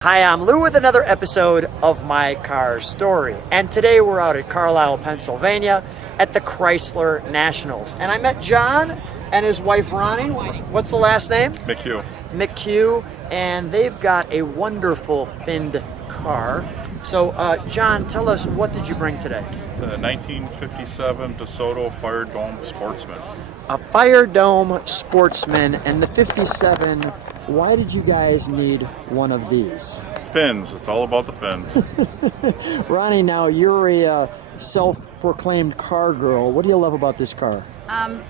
Hi, I'm Lou with another episode of My Car Story. And today we're out at Carlisle, Pennsylvania at the Chrysler Nationals. And I met John and his wife Ronnie. What's the last name? McHugh. McHugh. And they've got a wonderful finned car. So, John, tell us, what did you bring today? It's a 1957 DeSoto Firedome Sportsman. A Firedome Sportsman. And the 57, why did you guys need one of these? Fins. It's all about the fins. Ronnie, now you're a self-proclaimed car girl. What do you love about this car?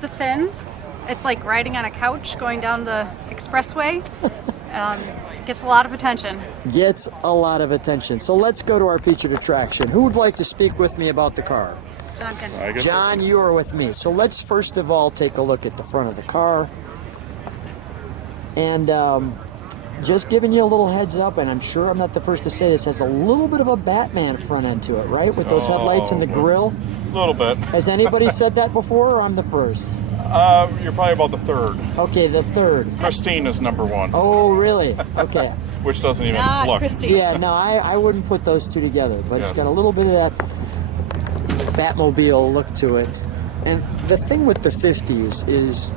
The fins. It's like riding on a couch going down the expressway. Gets a lot of attention. Gets a lot of attention. So let's go to our featured attraction. Who would like to speak with me about the car? John can. John, you are with me. So let's first of all take a look at the front of the car. And just giving you a little heads up, and I'm sure I'm not the first to say this, has a little bit of a Batman front end to it, right? With those headlights and the grill. A little bit. Has anybody said that before, or I'm the first? You're probably about the third. Okay, the third. Christine is number one. Oh, really? Okay. Which doesn't even look. Christy. Yeah, no, I wouldn't put those two together, but it's Yeah. got a little bit of that Batmobile look to it. And the thing with the 50s is,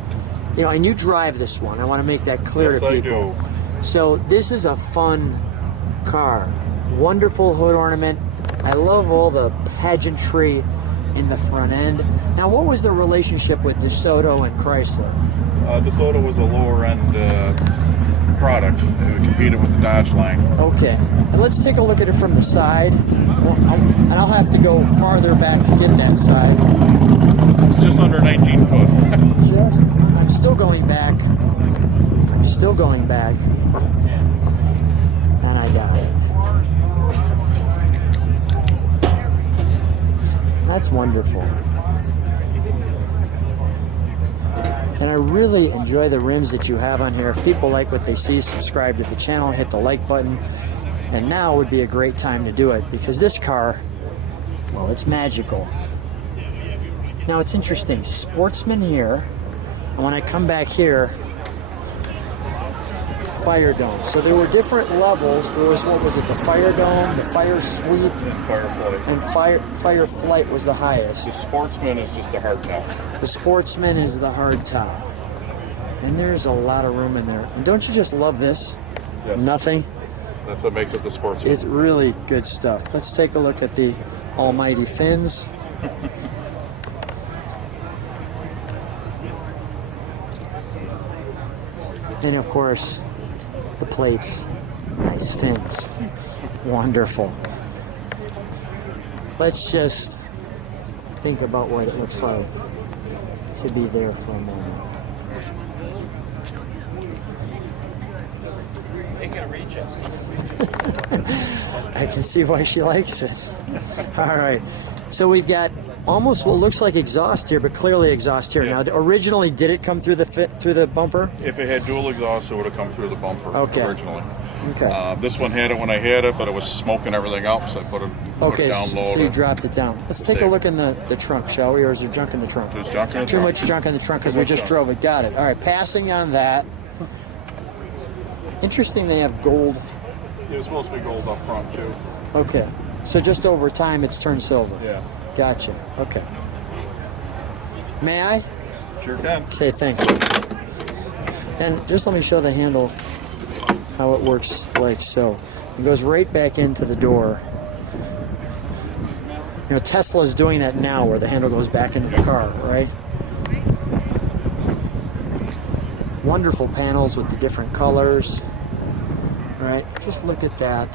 you know, and you drive this one. I want to make that clear Yes, to I people. do. So this is a fun car. Wonderful hood ornament. I love all the pageantry in the front end. Now, what was the relationship with DeSoto and Chrysler? DeSoto was a lower end product. It competed with the Dodge line. Okay, and let's take a look at it from the side. And I'll have to go farther back to get that side. Just under 19 foot. I'm still going back. And I got it. That's wonderful. And I really enjoy the rims that you have on here. If people like what they see, subscribe to the channel, hit the like button. And now would be a great time to do it, because this car, well, it's magical. Now it's interesting, Sportsman here, and when I come back here, Firedome. So there were different levels. There was, what was it, the Firedome, the Fire Sweep, Firefly. and Fire Flight was the highest. The Sportsman is just a hard top. The Sportsman is the hard top. And there's a lot of room in there. And don't you just love this? Yes. Nothing. That's what makes it the Sportsman. It's really good stuff. Let's take a look at the almighty fins. And of course, the plates. Nice fins. Wonderful. Let's just think about what it looks like to be there for a moment. I can see why she likes it. All right. So we've got almost what looks like exhaust here, but clearly exhaust here. Yeah. Now, originally, did it come through the bumper? If it had dual exhaust, it would have come through the bumper originally. Okay. This one had it when I had it, but it was smoking everything up, so I put it down low. So you dropped it down. Let's take a look in the trunk, shall we? Or is there junk in the trunk? There's junk in the Too trunk. much junk in the trunk because we just drove it. Got it. All right, passing on that. Interesting they have gold. It was supposed to be gold up front, too. Okay. So just over time it's turned silver. Yeah. Gotcha. Okay. May I? Sure can. Say thank you. And just let me show the handle, how it works like so. It goes right back into the door. You know, Tesla's doing that now where the handle goes back into the car, right? Wonderful panels with the different colors. Right? Just look at that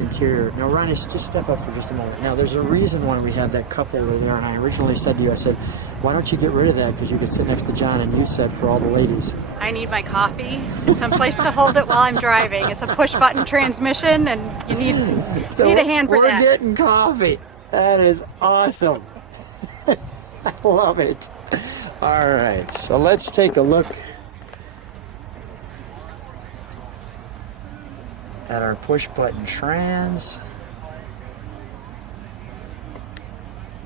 interior. Now, Ronnie, just step up for just a moment. Now, there's a reason why we have that cup over there, and I originally said to you, I said, why don't you get rid of that, because you could sit next to John, and you said for all the ladies. I need my coffee, someplace to hold it while I'm driving. It's a push-button transmission, and you need a hand for that. We're getting coffee. That is awesome. I love it. All right, so let's take a look at our push-button trans.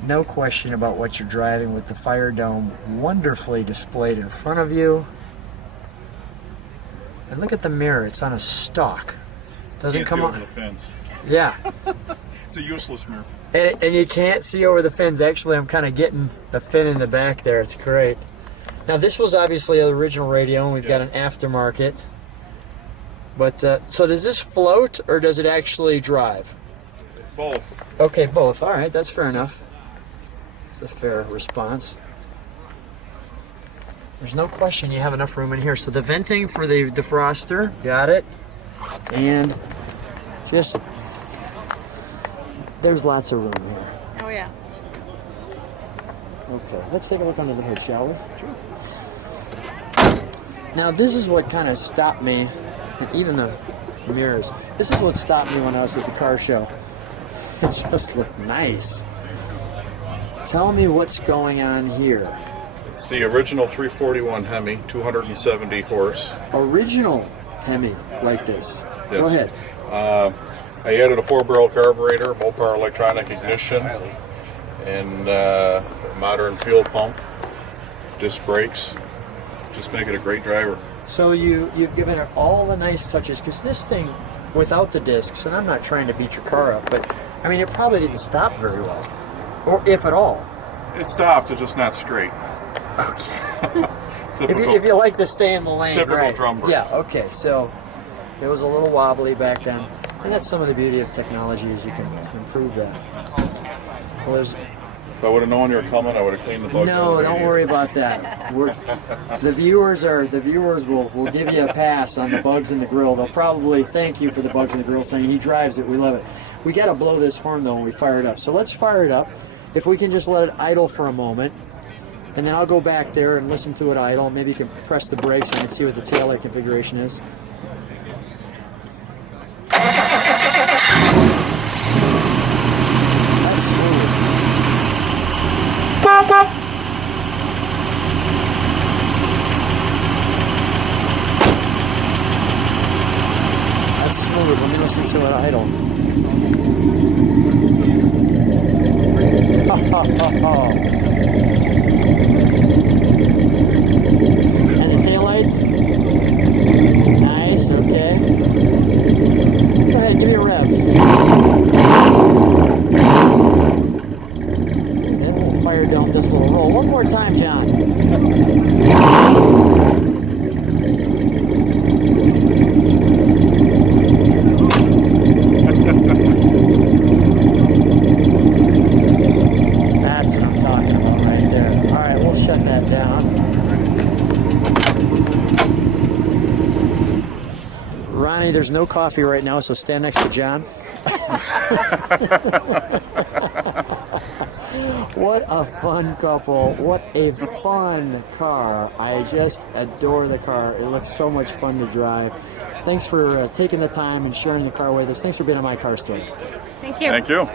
No question about what you're driving with the Firedome wonderfully displayed in front of you. And look at the mirror, it's on a stalk. Doesn't Can't come see over on. the fins. Yeah. It's a useless mirror. And you can't see over the fins. Actually, I'm kind of getting the fin in the back there. It's great. Now, this was obviously an original radio, and we've got an aftermarket. But, so does this float, or does it actually drive? Both. Okay, both. All right, that's fair enough. It's a fair response. There's no question you have enough room in here. So the venting for the defroster, got it. And just, there's lots of room here. Oh yeah. Okay, let's take a look under the hood, shall we? Sure. Now, this is what kind of stopped me, and even the mirrors. This is what stopped me when I was at the car show. It just looked nice. Tell me what's going on here. It's the original 341 Hemi, 270 horse. Original Hemi like this. Yes. Go ahead. I added a 4-barrel carburetor, Mopar electronic ignition, and modern fuel pump, disc brakes. Just make it a great driver. So you've given it all the nice touches, because this thing, without the discs, and I'm not trying to beat your car up, but I mean, it probably didn't stop very well, or if at all. It stopped, it's just not straight. Okay. Typical, if you like to stay in the lane, typical right? drum brakes. Yeah. Okay. So it was a little wobbly back then, and that's some of the beauty of technology, is you can improve that. Well, there's If I would have known you were coming, I would have cleaned the bugs. no, on the don't radio. worry about that. The viewers will give you a pass on the bugs in the grill. They'll probably thank you for the bugs in the grill, saying he drives it. We love it. We got to blow this horn though when we fire it up. So let's fire it up. If we can just let it idle for a moment, and then I'll go back there and listen to it idle. Maybe you can press the brakes and we can see what the taillight configuration is. That's smooth. That's smooth. Let me listen to it idle. And the taillights? Nice, okay. Go ahead, give me a rev. Then we'll fire dome this little roll. One more time, John. That's what I'm talking about right there. All right, we'll shut that down. Ronnie, there's no coffee right now, so stand next to John. What a fun couple. What a fun car. I just adore the car. It looks so much fun to drive. Thanks for taking the time and sharing the car with us. Thanks for being on My Car Story. Thank you. Thank you.